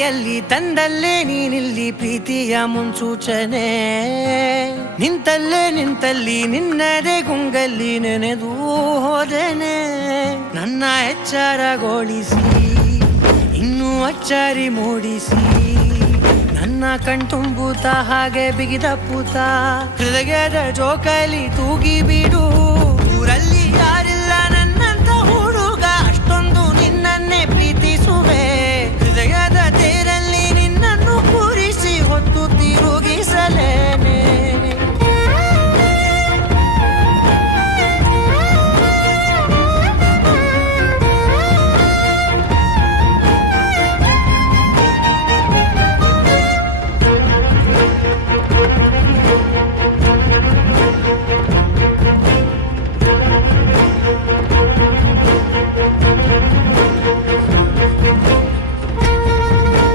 ಎಲ್ಲಿ ತಂದಲ್ಲೇ ನೀನಿಲ್ಲಿ ಪ್ರೀತಿಯ ಮುನ್ಸೂಚನೆ ನಿಂತಲ್ಲಿ ನಿನ್ನದೇ ಗುಂಗಲ್ಲಿ ನೆನೆದು ಹೋದೆನೆ ನನ್ನ ಎಚ್ಚರಗೊಳಿಸಿ ಇನ್ನೂ ಅಚ್ಚರಿ ಮೂಡಿಸಿ ನನ್ನ ಕಣ್ತುಂಬುತ್ತ ಹಾಗೆ ಬಿಗಿದಪ್ಪುತ್ತ ಹೃದಯದ ಜೋಕಾಲಿ ತೂಗಿ ಬಿಡು